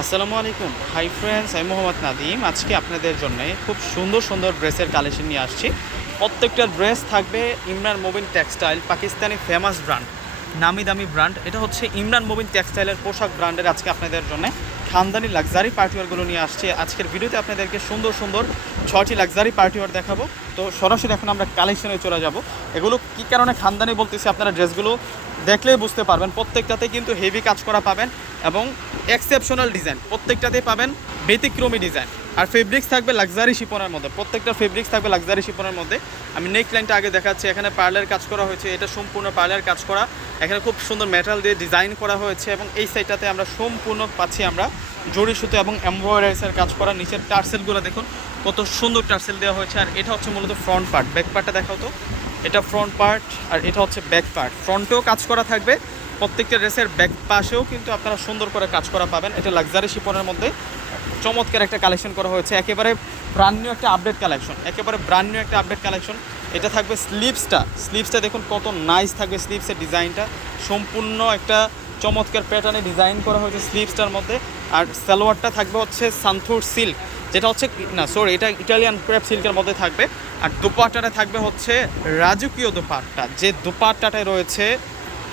আসসালামু আলাইকুম। Hi friends আমি মোহাম্মদ নাদিম আজকে আপনাদের জন্য খুব সুন্দর সুন্দর ড্রেসের কালেকশন নিয়ে আসছি। প্রত্যেকটা ড্রেস থাকবে Imran Mobin textile, Pakistani famous brand নামি দামি ব্র্যান্ড এটা হচ্ছে ইমরান মোবিন টেক্সটাইলের পোশাক ব্র্যান্ডের আজকে আপনাদের জন্য খানদানি লাক্সারি পার্টিওয়ারগুলো নিয়ে আসছে। আজকের ভিডিওতে আপনাদেরকে সুন্দর সুন্দর ছটি লাক্সারি পার্টিওয়ার দেখাবো। তো সরাসরি এখন আমরা কালেকশনে চলে যাব। এগুলো কী কারণে খানদানি বলতেছি আপনারা ড্রেসগুলো দেখলেই বুঝতে পারবেন। প্রত্যেকটাতে কিন্তু হেভি কাজ করা পাবেন এবং এক্সেপশনাল ডিজাইন। প্রত্যেকটাতেই পাবেন ব্যতিক্রমী ডিজাইন। আর ফেব্রিক্স থাকবে লাক্সারি শিপনের মধ্যে। প্রত্যেকটা ফেব্রিক্স থাকবে লাক্সারি শিপনের মধ্যে। আমি নেক লাইনটা আগে দেখাচ্ছি। এখানে পার্লার কাজ করা হয়েছে। এটা সম্পূর্ণ পার্লার কাজ করা। এখানে খুব সুন্দর মেটাল দিয়ে ডিজাইন করা হয়েছে এবং এই সাইডটাতে আমরা সম্পূর্ণ পাচ্ছি আমরা জড়ি সুতো এবং এমব্রয়ডারিসের কাজ করা। নিচের টার্সেলগুলো দেখুন, কত সুন্দর টার্সেল দেওয়া হয়েছে। আর এটা হচ্ছে মূলত ফ্রন্ট পার্ট ব্যাক পার্টটা দেখাও তো। এটা ফ্রন্ট পার্ট আর এটা হচ্ছে ব্যাক পার্ট ফ্রন্টেও কাজ করা থাকবে। প্রত্যেকটা ড্রেসের ব্যাক পাশেও কিন্তু আপনারা সুন্দর করে কাজ করা পাবেন। এটা লাক্সারি শিপনের মধ্যে চমৎকার একটা কালেকশন করা হয়েছে। একেবারে ব্রান্ড নিউ একটা আপডেট কালেকশন একেবারে ব্রান্ড নিউ একটা আপডেট কালেকশন এটা থাকবে স্লিভসটা স্লিভসটা দেখুন কত নাইস থাকবে স্লিভসের ডিজাইনটা সম্পূর্ণ একটা চমৎকার প্যাটার্নে ডিজাইন করা হয়েছে স্লিভসটার মধ্যে। আর সালোয়ারটা থাকবে হচ্ছে সান্থুর সিল্ক যেটা হচ্ছে না সরি এটা ইটালিয়ান ক্রেপ সিল্কের মধ্যে থাকবে। আর দুপাট্টাটা থাকবে হচ্ছে রাজকীয় দুপাট্টা। যে দুপাট্টাটায় রয়েছে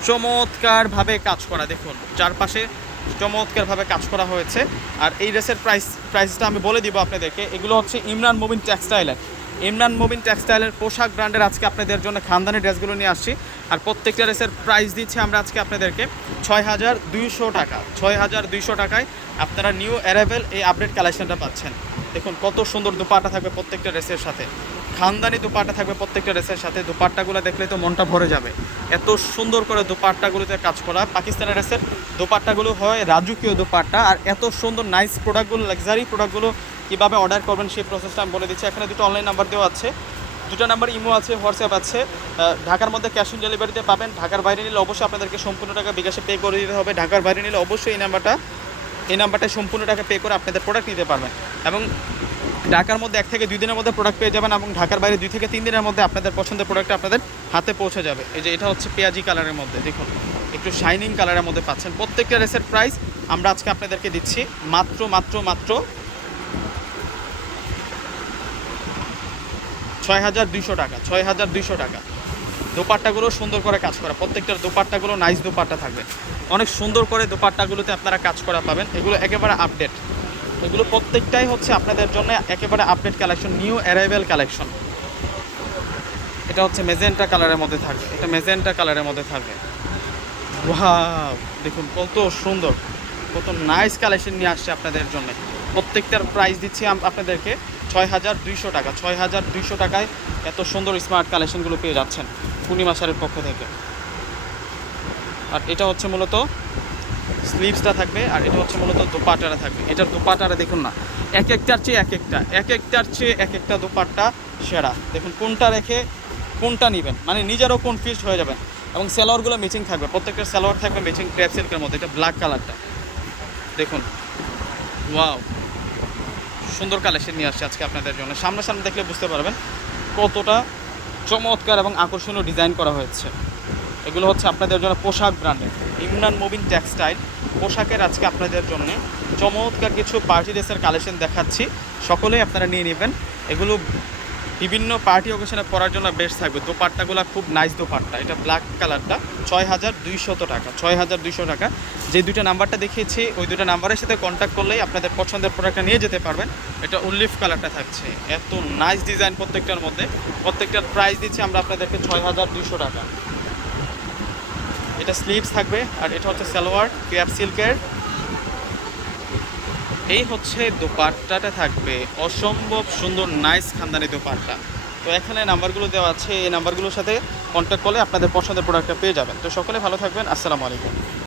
চমৎকারভাবে কাজ করা, দেখুন, চারপাশে চমৎকারভাবে কাজ করা হয়েছে। আর এই ড্রেসের প্রাইস, প্রাইসটা আমি বলে দিব আপনাদেরকে। এগুলো হচ্ছে ইমরান মোবিন টেক্সটাইলের। ইমরান মোবিন টেক্সটাইলের পোশাক ব্র্যান্ডের আজকে আপনাদের জন্য খানদানি ড্রেসগুলো নিয়ে আসছি। আর প্রত্যেকটা ড্রেসের প্রাইস দিচ্ছি আমরা আজকে আপনাদেরকে ছয় হাজার দুইশো টাকা। ছয় হাজার দুইশো টাকায় আপনারা নিউ অ্যারাইভেল এই আপডেট কালেকশনটা পাচ্ছেন। দেখুন, কত সুন্দর দুপাটা থাকবে প্রত্যেকটা ড্রেসের সাথে। খানদানি দুপাট্টা থাকবে প্রত্যেকটা ড্রেসের সাথে। দুপাট্টাগুলো দেখলে তো মনটা ভরে যাবে। এত সুন্দর করে দুপাট্টাগুলোতে কাজ করা। পাকিস্তানের ড্রেসের দুপাট্টাগুলো হয় রাজকীয় দুপাট্টা। আর এত সুন্দর নাইস প্রোডাক্টগুলো লাক্সারি প্রোডাক্টগুলো কীভাবে অর্ডার করবেন সেই প্রসেসটা আমি বলে দিচ্ছি। এখানে দুটো অনলাইন নাম্বার দেওয়া আছে। দুটো নাম্বার ইমো আছে হোয়াটসঅ্যাপ আছে। ঢাকার মধ্যে ক্যাশ অন ডেলিভারিতে পাবেন। ঢাকার বাইরে নিলে অবশ্যই আপনাদেরকে সম্পূর্ণ টাকা বিকাশে পে করে দিতে হবে। ঢাকার বাইরে নিলে অবশ্যই এই নাম্বারটা এই নাম্বারটা সম্পূর্ণ টাকা পে করে আপনাদের প্রোডাক্ট নিতে পারবেন। এবং ঢাকার মধ্যে এক থেকে দুই দিনের মধ্যে প্রোডাক্ট পেয়ে যাবেন এবং ঢাকার বাইরে দুই থেকে তিন দিনের মধ্যে আপনাদের পছন্দের প্রোডাক্ট আপনাদের হাতে পৌঁছে যাবে। এই যে এটা হচ্ছে পেঁয়াজি কালারের মধ্যে, দেখুন। একটু শাইনিং কালারের মধ্যে পাচ্ছেন। প্রত্যেকটা রেসের প্রাইস আমরা আজকে আপনাদেরকে দিচ্ছি মাত্র মাত্র মাত্র ছয় হাজার দুইশো টাকা ছয় হাজার দুইশো টাকা। দোপাট্টাগুলো সুন্দর করে কাজ করা, প্রত্যেকটার দোপাট্টাগুলো নাইস দোপাট্টা থাকবে। অনেক সুন্দর করে দোপাট্টাগুলোতে আপনারা কাজ করা পাবেন। এগুলো একেবারে আপডেট এগুলো প্রত্যেকটাই হচ্ছে আপনাদের জন্য একেবারে update collection new arrival collection এটা হচ্ছে মেজেন্টা কালারের মধ্যে থাকবে। এটা মেজেন্টা কালারের মধ্যে থাকবে। দেখুন, কত সুন্দর, কত নাইস কালেকশন নিয়ে আসছে আপনাদের জন্য। প্রত্যেকটার প্রাইস দিচ্ছি আপনাদেরকে ছয় হাজার দুইশো টাকা। ছয় হাজার দুইশো টাকায় এত সুন্দর স্মার্ট কালেকশনগুলো পেয়ে যাচ্ছেন পূর্ণিমা শাড়ির পক্ষ থেকে। আর এটা হচ্ছে মূলত স্লিভসটা থাকবে আর এটা হচ্ছে মূলত দোপাটারা থাকবে। এটার দোপাটারা দেখুন না, এক একটার চেয়ে এক একটা, এক একটার চেয়ে এক একটা দোপাট্টা সেরা। দেখুন কোনটা রেখে কোনটা নেবেন মানে নিজেরও কনফিউজড হয়ে যাবেন। এবং সালোয়ারগুলো ম্যাচিং থাকবে, প্রত্যেকটা সালোয়ার থাকবে ম্যাচিং ক্র্যাপ সিল্কের মধ্যে, এটা ব্ল্যাক কালারটা দেখুন ওয়াও সুন্দর কালেকশন নিয়ে আসছে আজকে আপনাদের জন্য। সামনাসামনি দেখলে বুঝতে পারবেন কতটা চমৎকার এবং আকর্ষণীয় ডিজাইন করা হয়েছে। এগুলো হচ্ছে আপনাদের জন্য পোশাক ব্র্যান্ডের। ইমরান মোবিন টেক্সটাইল। পোশাকের আজকে আপনাদের জন্য। চমৎকার কিছু পার্টি ড্রেসের কালেকশন দেখাচ্ছি। সকলেই আপনারা নিয়ে নেবেন। এগুলো বিভিন্ন পার্টি অকেশনে পরার জন্য বেস্ট থাকবে। দোপাট্টাগুলো খুব নাইস দোপাট্টা। এটা ব্ল্যাক কালারটা ছয় হাজার দুইশত টাকা। ছয় হাজার দুইশো টাকা। যে দুটো নাম্বারটা দেখিয়েছি, ওই দুটো নাম্বারের সাথে কন্ট্যাক্ট করলেই আপনাদের পছন্দের প্রোডাক্টটা নিয়ে যেতে পারবেন। এটা উল্লিফ কালারটা থাকছে। এত নাইস ডিজাইন প্রত্যেকটার মধ্যে। প্রত্যেকটার প্রাইস দিচ্ছি আমরা আপনাদেরকে ছয় হাজার দুইশো টাকা। এটা স্লিভস থাকবে আর এটা হচ্ছে সালোয়ার ক্যাপ সিল্কের। এই হচ্ছে দোপাট্টাটা থাকবে। অসম্ভব সুন্দর নাইস খানদানি দোপাট্টা। তো এখানে নাম্বারগুলো দেওয়া আছে, এই নাম্বারগুলোর সাথে কন্ট্যাক্ট করলে আপনাদের পছন্দের প্রোডাক্টটা পেয়ে যাবেন। তো সকলে ভালো থাকবেন, আসসালামু আলাইকুম।